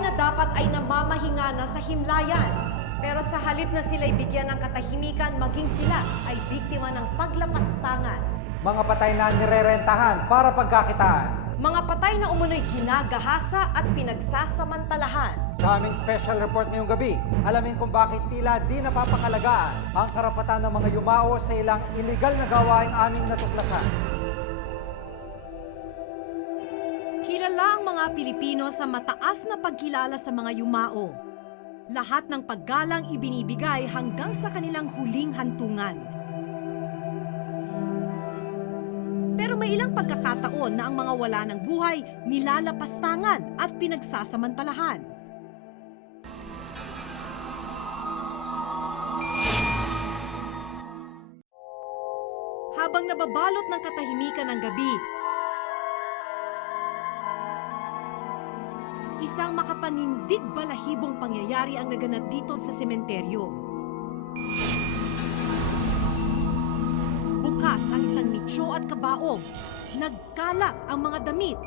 na dapat ay namamahinga na sa himlayan. Pero sa halip na sila'y bigyan ng katahimikan, maging sila ay biktima ng paglapastangan. Mga patay na nirerentahan para pagkakitaan. Mga patay na umunoy ginagahasa at pinagsasamantalahan. Sa aming special report ngayong gabi, alamin kung bakit tila di napapakalagaan ang karapatan ng mga yumao sa ilang iligal na gawaing aming natuklasan. Kilala ang mga Pilipino sa mataas na pagkilala sa mga yumao. Lahat ng paggalang ibinibigay hanggang sa kanilang huling hantungan. Pero may ilang pagkakataon na ang mga wala ng buhay nilalapastangan at pinagsasamantalahan. Habang nababalot ng katahimikan ng gabi, isang makapanindig balahibong pangyayari ang naganap dito sa sementeryo. Bukas ang isang nicho at kabaong, nagkalat ang mga damit,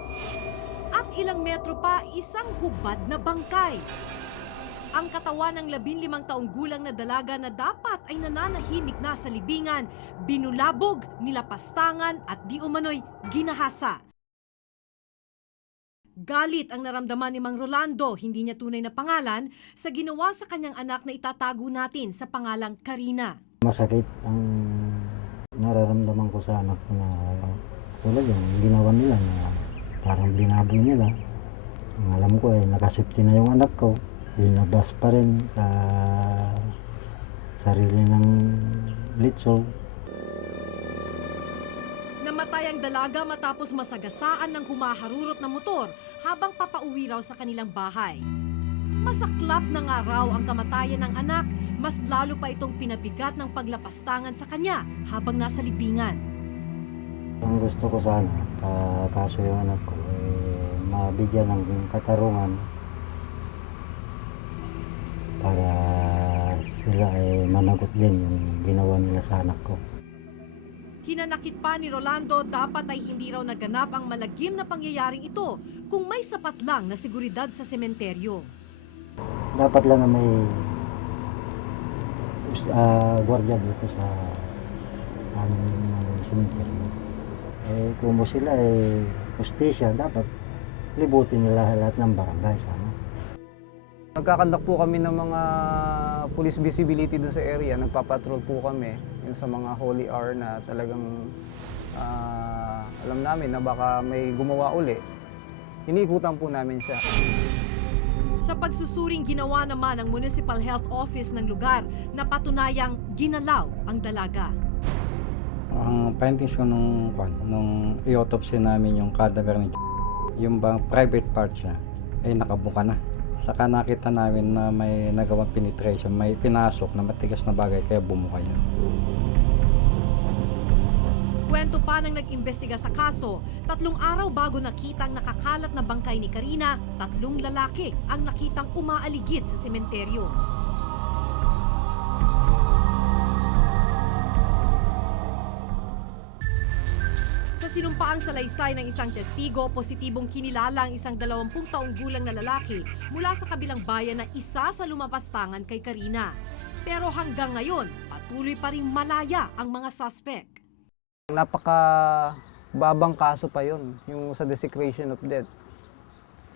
at ilang metro pa isang hubad na bangkay. Ang katawan ng 15 taong gulang na dalaga na dapat ay nananahimik na sa libingan, binulabog, nilapastangan at di umano'y ginahasa. Galit ang naramdaman ni Mang Rolando, hindi niya tunay na pangalan, sa ginawa sa kanyang anak na itatago natin sa pangalang Karina. Masakit ang nararamdaman ko sa anak ko na tulad yung ginawa nila na parang binaboy nila. Ang alam ko ay nakasipti na yung anak ko. Linabas pa rin sa sarili ng litso. Namatay ang dalaga matapos masagasaan ng humaharurot na motor habang papauwi raw sa kanilang bahay. Masaklap na nga raw ang kamatayan ng anak, mas lalo pa itong pinabigat ng paglapastangan sa kanya habang nasa libingan. Ang gusto ko sana, kaso yung anak ko, mabigyan ng katarungan para sila ay managot din yung ginawa nila sa anak ko. Hinanakit pa ni Rolando, dapat ay hindi raw naganap ang malagim na pangyayaring ito kung may sapat lang na seguridad sa sementeryo. Dapat lang na may gwardiya dito sa aming cemetery. Kung sila ay justisya, dapat libutin nila lahat ng barangay sana. Nagkakandak po kami ng mga police visibility doon sa area. Nagpapatrol po kami yung sa mga holy hour na talagang alam namin na baka may gumawa uli. Iniikutan po namin siya. Sa pagsusuring ginawa naman ng Municipal Health Office ng lugar na patunayang ginalaw ang dalaga. Ang findings ko nung i-autopsy namin yung cadaver ni yung bang private parts niya ay nakabuka na. Saka nakita namin na may nagawang penetration, may pinasok na matigas na bagay kaya bumuka yun. Kwento pa ng nag-imbestiga sa kaso, 3 araw bago nakitang nakakalat na bangkay ni Karina, 3 lalaki ang nakitang umaaligid sa sementeryo. Sa sinumpaang salaysay ng isang testigo, positibong kinilala ang isang 20 taong gulang na lalaki mula sa kabilang bayan na isa sa lumapastangan kay Karina. Pero hanggang ngayon, patuloy pa rin malaya ang mga suspect. Napakababang kaso pa yon, yung sa desecration of death.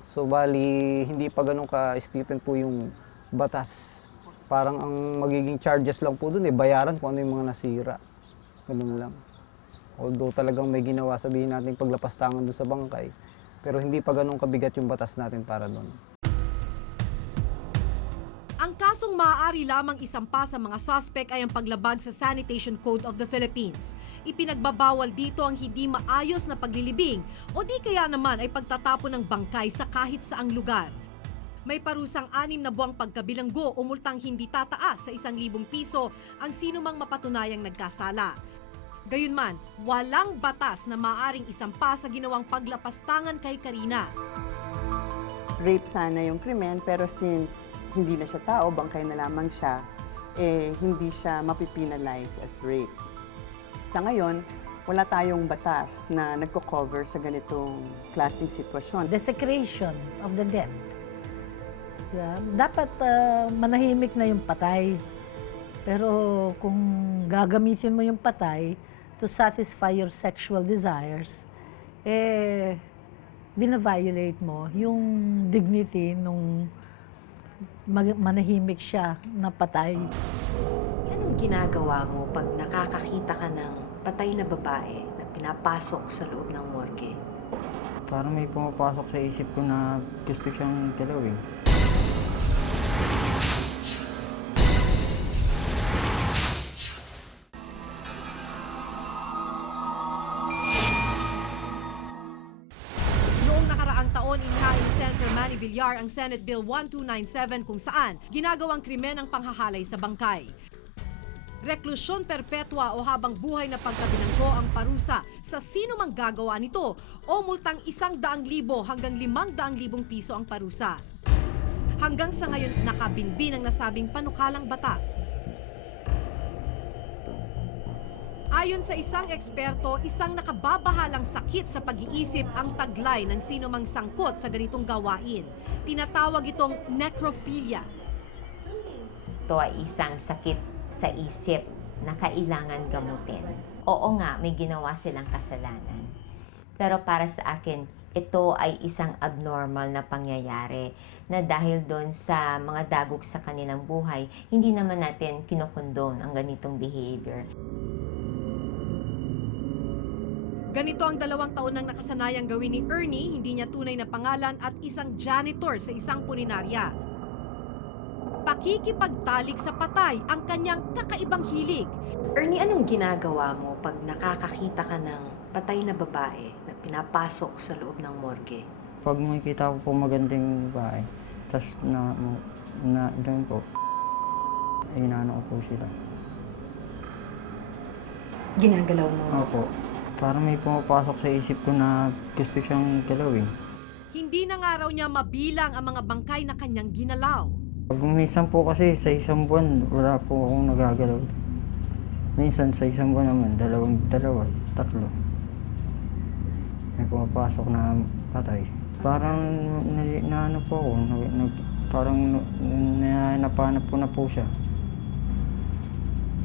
So bali, hindi pa ganun ka-stipend po yung batas. Parang ang magiging charges lang po dun bayaran kung ano yung mga nasira. Ganun lang. Although talagang may ginawa, sabihin natin paglapastangan doon sa bangkay, pero hindi pa ganun kabigat yung batas natin para doon. Ang kasong maaari lamang isampa sa mga suspect ay ang paglabag sa Sanitation Code of the Philippines. Ipinagbabawal dito ang hindi maayos na paglilibing o di kaya naman ay pagtatapon ng bangkay sa kahit saang lugar. May parusang 6 na buwang pagkabilanggo o multang hindi tataas sa 1,000 piso ang sinumang mapatunayang nagkasala. Gayunman, walang batas na maaaring isampa sa ginawang paglapastangan kay Karina. Rape sana yung krimen, pero since hindi na siya tao, bangkay na lamang siya, hindi siya mapipinalize as rape. Sa ngayon, wala tayong batas na nagko-cover sa ganitong klaseng sitwasyon. Desecration of the dead. Diba? Dapat manahimik na yung patay. Pero kung gagamitin mo yung patay to satisfy your sexual desires, bina-violate mo yung dignity nung manahimik siya na patay. Anong ginagawa mo pag nakakakita ka ng patay na babae na pinapasok sa loob ng morgue? Parang may pumapasok sa isip ko na gusto siyang galawin. Noong nakaraang taon, inhain ni Senator Manny Villar ang Senate Bill 1297 kung saan ginagawang krimen ang panghahalay sa bangkay. Reklusyon perpetua o habang buhay na pagkabinanggo ang parusa sa sino mang gagawa nito o multang 100,000 hanggang 500,000 piso ang parusa. Hanggang sa ngayon nakabinbin ang nasabing panukalang batas. Ayon sa isang eksperto, isang nakababahalang sakit sa pag-iisip ang taglay ng sino mang sangkot sa ganitong gawain. Tinatawag itong necrophilia. Ito ay isang sakit sa isip na kailangan gamutin. Oo nga, may ginawa silang kasalanan. Pero para sa akin, ito ay isang abnormal na pangyayari na dahil doon sa mga dagok sa kanilang buhay, hindi naman natin kinokondone ang ganitong behavior. Ganito ang 2 taon nang nakasanayang gawin ni Ernie, hindi niya tunay na pangalan at isang janitor sa isang pulinarya. Pakikipagtalik sa patay ang kanyang kakaibang hilig. Ernie, anong ginagawa mo pag nakakakita ka ng patay na babae na pinapasok sa loob ng morgue? Pag makikita ko po magandang babae, tapos na doon po, inaano ko po sila. Ginagalaw mo? Opo. Parang may pumapasok sa isip ko na gusto siyang galawin. Hindi na nga raw niya mabilang ang mga bangkay na kanyang ginalaw. Pag minsan po kasi sa isang buwan, wala po akong nagagalaw. Minsan sa isang buwan naman, dalawa, tatlo. May pumapasok na patay. Parang naano po ako, parang napanap ko na po siya.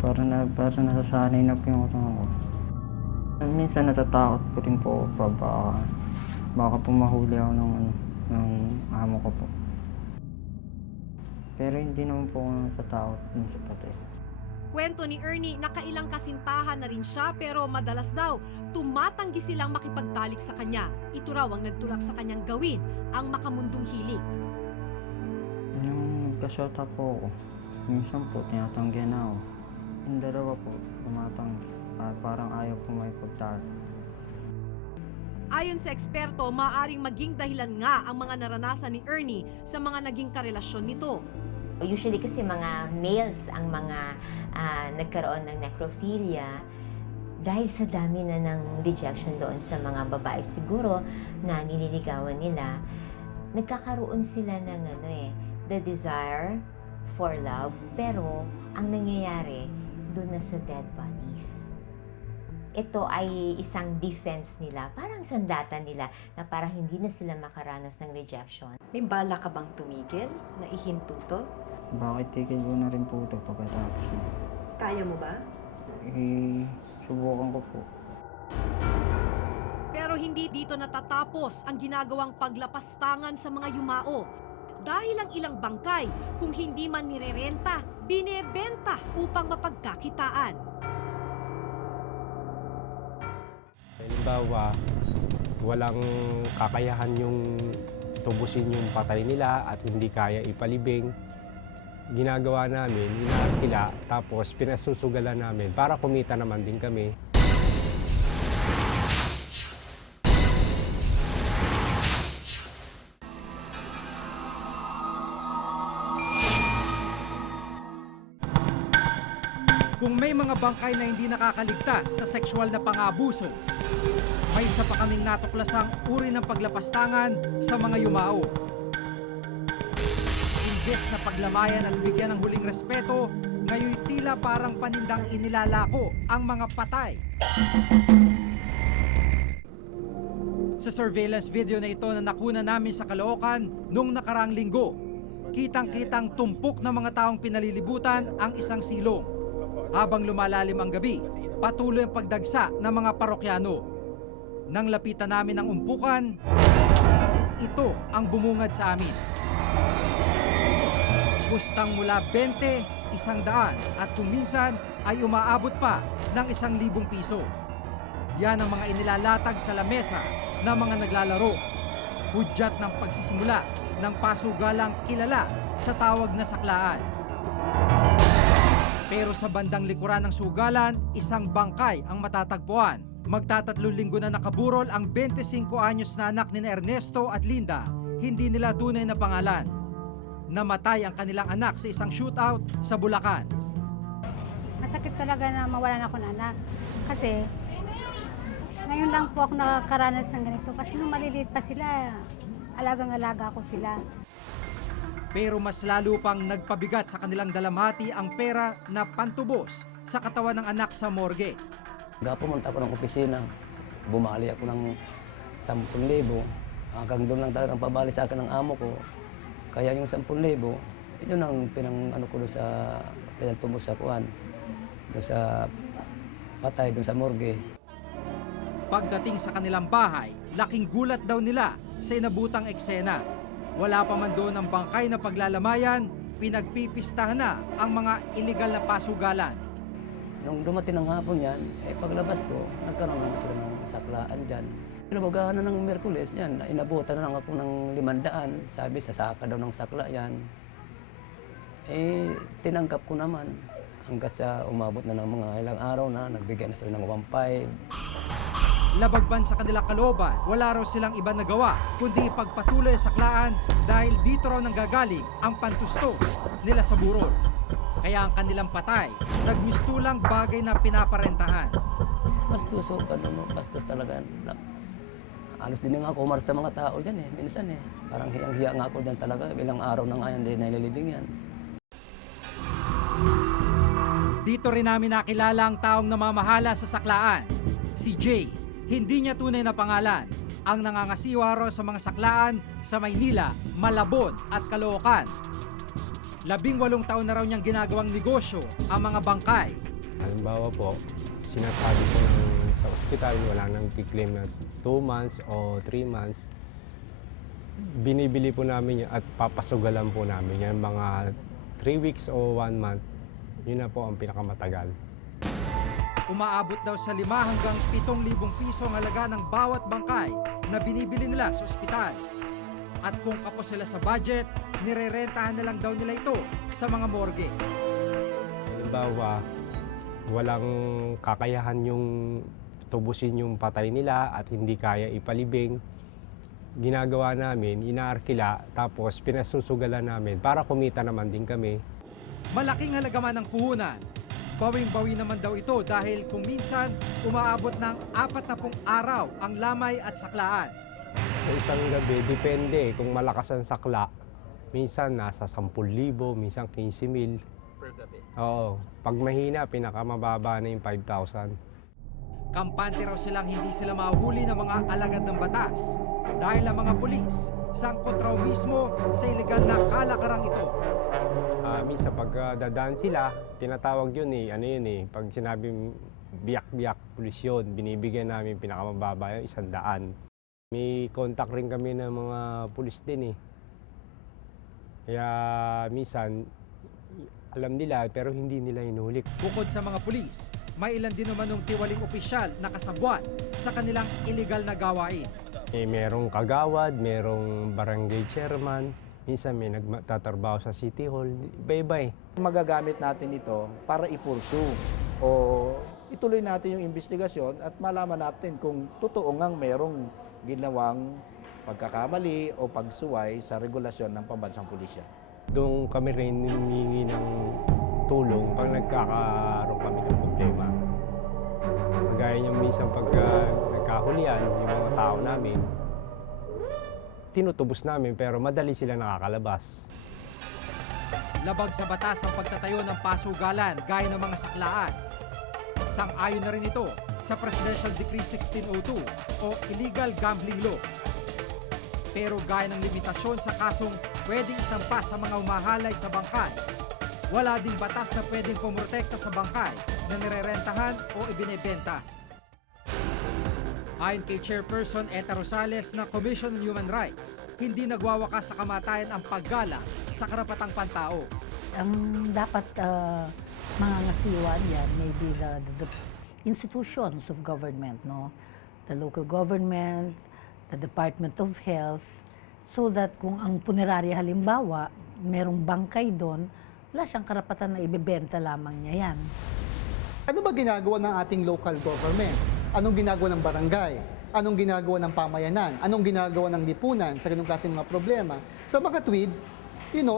Parang nasasanay na po yung utang ako. Minsan natatakot po rin po pa baka po mahuli ako ng amo ko po. Pero hindi naman po ako natatakot dun sa patay. Kwento ni Ernie, nakailang kasintahan na rin siya pero madalas daw tumatanggi silang makipagtalik sa kanya. Ito raw ang nagtulak sa kanyang gawin ang makamundong hilig. Nung nagkasyota po ako, minsan po tinatanggihan ako. Yung dalawa po, tumatanggi. Parang ayaw po may pagtalo. Ayon sa eksperto, maaaring maging dahilan nga ang mga naranasan ni Ernie sa mga naging karelasyon nito. Usually kasi mga males ang mga nagkaroon ng necrophilia dahil sa dami na ng rejection doon sa mga babae siguro na nililigawan nila, nagkakaroon sila ng the desire for love, pero ang nangyayari doon na sa dead bodies. Ito ay isang defense nila, parang sandata nila na para hindi na sila makaranas ng rejection. May bala ka bang tumigil na ihinto to? Bakit tigil ko na rin po ito pagkatapos na? Kaya mo ba? Subukan ko po. Pero hindi dito natatapos ang ginagawang paglapastangan sa mga yumao. Dahil ang ilang bangkay, kung hindi man nirerenta, binebenta upang mapagkakitaan. Halimbawa, walang kakayahan yung tubusin yung patay nila at hindi kaya ipalibing. Ginagawa namin, hinahakila, tapos pinasusugalan namin para kumita naman din kami. Kung may mga bangkay na hindi nakakaligtas sa sexual na pang-aabuso, may isa pa kaming natuklasang uri ng paglapastangan sa mga yumao. Imbes na paglamayan at bigyan ng huling respeto, ngayon tila parang panindang inilalako ang mga patay. Sa surveillance video na ito na nakuna namin sa Caloocan noong nakarang linggo, kitang-kitang tumpok ng mga taong pinalilibutan ang isang silong. Habang lumalalim ang gabi, patuloy ang pagdagsa ng mga parokyano. Nang lapitan namin ang umpukan, ito ang bumungad sa amin. Pustang mula 20, 100 at kung minsan ay umaabot pa ng 1,000 piso. Yan ang mga inilalatag sa lamesa ng mga naglalaro. Hudyat ng pagsisimula ng pasugalang kilala sa tawag na saklaan. Pero sa bandang likuran ng sugalan, isang bangkay ang matatagpuan. Magtatatlong linggo na nakaburol ang 25 anyos na anak ni Ernesto at Linda. Hindi nila tunay na pangalan. Namatay ang kanilang anak sa isang shootout sa Bulacan. Masakit talaga na mawalan ako ng anak. Kasi ngayon lang po ako nakakaranas ng ganito. Kasi nung maliliit pa sila, alagang-alaga ko sila. Pero mas lalo pang nagpabigat sa kanilang dalamhati ang pera na pantubos sa katawan ng anak sa morgue. Pumunta ako ng opisina, bumali ako ng 10,000. Hanggang doon lang talagang pabali sa akin ng amo ko. Kaya yung 10,000, yun ang pinantubos sa kuwan, doon sa patay, doon sa morgue. Pagdating sa kanilang bahay, laking gulat daw nila sa inabutang eksena. Wala pa man doon ang bangkay na paglalamayan, pinagpipistahan na ang mga iligal na pasugalan. Nung dumating ng hapon yan, paglabas ko, nagkaroon naman sila ng saklaan dyan. Pinabagaan na ng Miyerkules yan, inabutan na lang ako ng 500. Sabi, sasaka daw ng sakla yan. Tinanggap ko naman. Hanggat sa umabot na ng mga ilang araw na, nagbigay na sila ng 1,500. Labagban sa kanilang kalooban, wala raw silang iba nagawa, kundi ipagpatuloy sa saklaan dahil dito raw nanggagaling ang pantustos nila sa burol. Kaya ang kanilang patay, nagmistulang bagay na pinaparentahan. Bastos bastos talaga. Alos din nga ako umar sa mga tao dyan minsan Parang hiyang-hiya nga ako dyan talaga. Ilang araw na nga yan, hindi nililibing yan. Dito rin namin nakilala ang taong namamahala sa saklaan, si Jay. Hindi niya tunay na pangalan. Ang nangangasiwa raw sa mga saklaan sa Maynila, Malabon at Caloocan. 18 taon na raw niyang ginagawang negosyo ang mga bangkay. Halimbawa po, sinasabi ko sa ospital, wala nang claim na 2 months o 3 months. Binibili po namin yun at papasugalan po namin yan mga 3 weeks o 1 month. Yun na po ang pinakamatagal. Umaabot daw sa 5 hanggang 7,000 piso ang halaga ng bawat bangkay na binibili nila sa ospital. At kung kapos sila sa budget, nirerentahan na lang daw nila ito sa mga morgue. Halimbawa, walang kakayahan yung tubusin yung patay nila at hindi kaya ipalibing. Ginagawa namin, inaarkila, tapos pinasusugalan namin para kumita naman din kami. Malaking halaga man ang puhunan. Bawing-bawi naman daw ito dahil kung minsan umaabot ng 40 araw ang lamay at saklaan. Sa isang gabi, depende kung malakas ang sakla. Minsan nasa 10,000, minsan 15,000. Per gabi? Oo. Pag mahina, pinakamababa na yung 5,000. Kampante raw silang hindi sila mahuhuli ng mga alagad ng batas dahil ang mga pulis sangkot raw mismo sa iligal na kalakarang ito. Minsan pag dadaan sila, tinatawag yun pag sinabing biyak-biyak pulis yun, binibigyan namin pinakamababa yung 100. May contact rin kami ng mga pulis din Kaya minsan, alam nila pero hindi nila inuhuli. Bukod sa mga pulis, may ilan din naman ng tiwaling opisyal na kasabwat sa kanilang iligal na gawain. Merong kagawad, merong barangay chairman, minsan may nagtatrabaho sa City Hall, iba-iba Magagamit natin ito para ipursu o ituloy natin yung investigasyon at malaman natin kung totoo ngang merong ginawang pagkakamali o pagsuway sa regulasyon ng pambansang pulisya. Doon kami rin humingi ng tulong pag nagkakaroon kami ng problema. Gaya niya minsan pag nagkahulian yung mga tao namin, tinutubos namin pero madali sila nakakalabas. Labag sa batas ang pagtatayo ng pasugalan gaya ng mga saklaan. Sang-ayon na rin ito sa Presidential Decree 1602 o Illegal Gambling Law. Pero gaya ng limitasyon sa kasong pwedeng isampa sa mga umahalay sa bangkay, wala ding batas na pwedeng pumrotekta sa bangkay na nirerentahan o ibinebenta. Ayon kay Chairperson Eta Rosales ng Commission on Human Rights, hindi nagwawakas sa kamatayan ang paggala sa karapatang pantao. Ang dapat mangangasiwa yan, maybe the institutions of government, no? The local government, the Department of Health, so that kung ang punerarya halimbawa, merong bangkay doon, wala siyang karapatan na ibebenta lamang niya yan. Ano ba ginagawa ng ating local government? Anong ginagawa ng barangay? Anong ginagawa ng pamayanan? Anong ginagawa ng lipunan sa ganung klaseng mga problema? Sa mga tweed,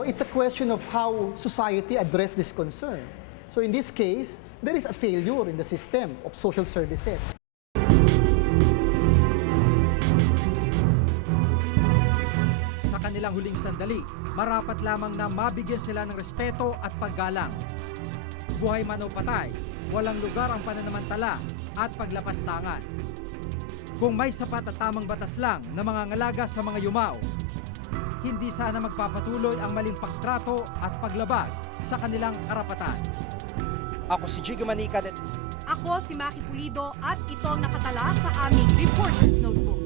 it's a question of how society address this concern. So in this case, there is a failure in the system of social services. Sa kanilang huling sandali, marapat lamang na mabigyan sila ng respeto at paggalang. Buhay man o patay, walang lugar ang pananamantala at paglapastangan. Kung may sapat at tamang batas lang na mga ngalaga sa mga yumao, hindi sana magpapatuloy ang maling pagtrato at paglabag sa kanilang karapatan. Ako si Jigo Manica. Ako si Maki Pulido at ito ang nakatala sa aming Reporter's Notebook.